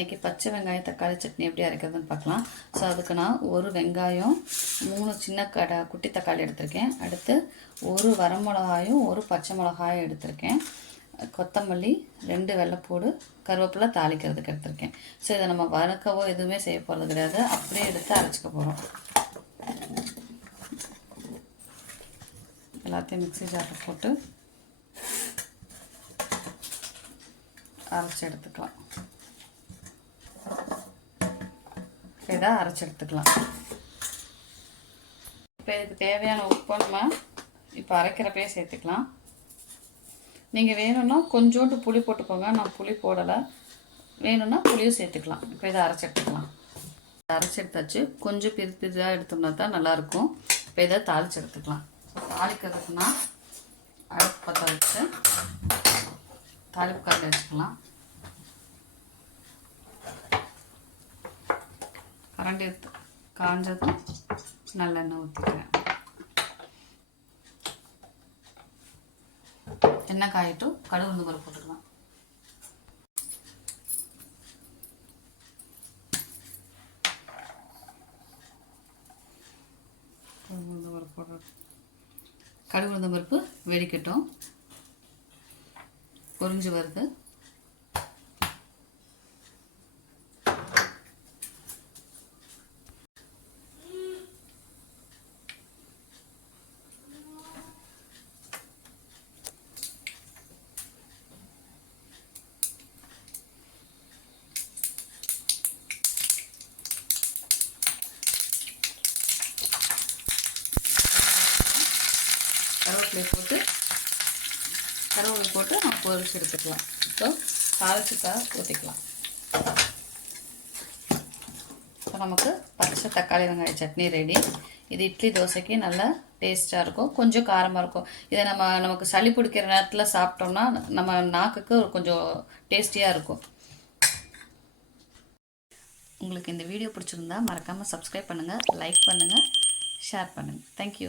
இன்றைக்கி பச்சை வெங்காயம் தக்காளி சட்னி எப்படி அரைக்கிறதுன்னு பார்க்கலாம். ஸோ அதுக்கு நான் ஒரு வெங்காயம் 3 சின்ன குட்டி தக்காளி எடுத்திருக்கேன். அடுத்து ஒரு வரமிளகாயும் ஒரு பச்சை மிளகாயும் எடுத்திருக்கேன். கொத்தமல்லி 2 வெள்ளைப்பூடு கருவேப்பிலை தாளிக்கிறதுக்கு எடுத்திருக்கேன். ஸோ இதை நம்ம வறுக்கவோ எதுவுமே செய்ய போகிறது கிடையாது, அப்படியே எடுத்து அரைச்சிக்க போகிறோம். எல்லாத்தையும் மிக்ஸி ஜாரில் போட்டு அரைச்சி எடுத்துக்கலாம். இதை அரைச்சி எடுத்துக்கலாம். இப்போ இதுக்கு தேவையான உப்பு நம்ம இப்போ அரைக்கிறப்பே சேர்த்துக்கலாம். நீங்கள் வேணும்னா கொஞ்சோண்டு புளி போட்டுக்கோங்க, நான் புளி போடலை. வேணும்னா புளியும் சேர்த்துக்கலாம். இப்போ இதை அரைச்சி எடுத்துக்கலாம். அரைச்சி எடுத்தாச்சு. கொஞ்சம் பிரிதாக எடுத்தோம்னா தான் நல்லாயிருக்கும். இப்போ இதை தாளித்து எடுத்துக்கலாம். தாளிக்கிறதுக்குன்னா அடுப்பு பற்ற வச்சு தாளிப்பு கரண்டி வச்சுக்கலாம். கரண்டி காஞ்சதும் நல்லெண்ணெய் ஊற்றிக்கிறேன். எண்ணெய் காயட்டும், கடுகு உளுந்து பருப்பு போட்டுக்கலாம். கடுகு உளுந்து பருப்பு வெடிக்கட்டும். பொரிஞ்சு வருது. கருவேப்பிலை போட்டு நம்ம பொரிச்சு எடுத்துக்கலாம். இப்போ தாளிச்சுக்காய் ஊற்றிக்கலாம். இப்போ நமக்கு பச்சை தக்காளி வெங்காய சட்னி ரெடி. இது இட்லி தோசைக்கு நல்லா டேஸ்ட்டாக இருக்கும், கொஞ்சம் காரமாக இருக்கும். இதை நமக்கு சளி பிடிக்கிற நேரத்தில் சாப்பிட்டோம்னா நம்ம நாக்குக்கு கொஞ்சம் டேஸ்டியாக இருக்கும். உங்களுக்கு இந்த வீடியோ பிடிச்சிருந்தா மறக்காமல் சப்ஸ்கிரைப் பண்ணுங்கள், லைக் பண்ணுங்கள், ஷேர் பண்ணுங்கள். தேங்க்யூ.